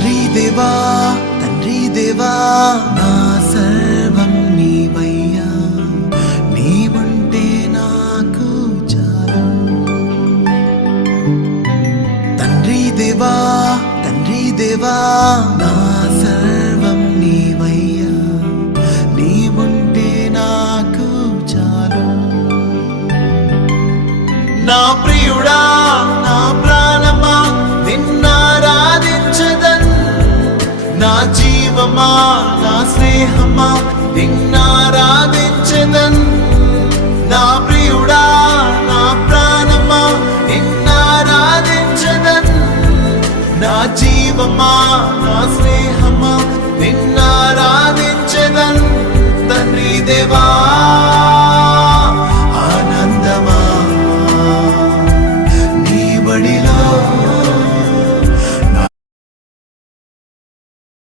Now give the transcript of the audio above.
తండ్రి దేవా నా సర్వం నీవయ్యా, నీవుంటే నాకు చాలు. తండ్రి దేవా నా సర్వం నీవయ్యా, నీవుంటే నాకు చాలు. నా ప్రియుడా నా ప్రాణమా నిన్నారాధించదన్, నా జీవమా నా స్నేహమా నిన్నారాధించదన్. నా ప్రియుడా నా ప్రాణమా నిన్నారాధించదన్, నా జీవమా నా స్నేహమా నిన్నారాధించదన్. తండ్రి దేవా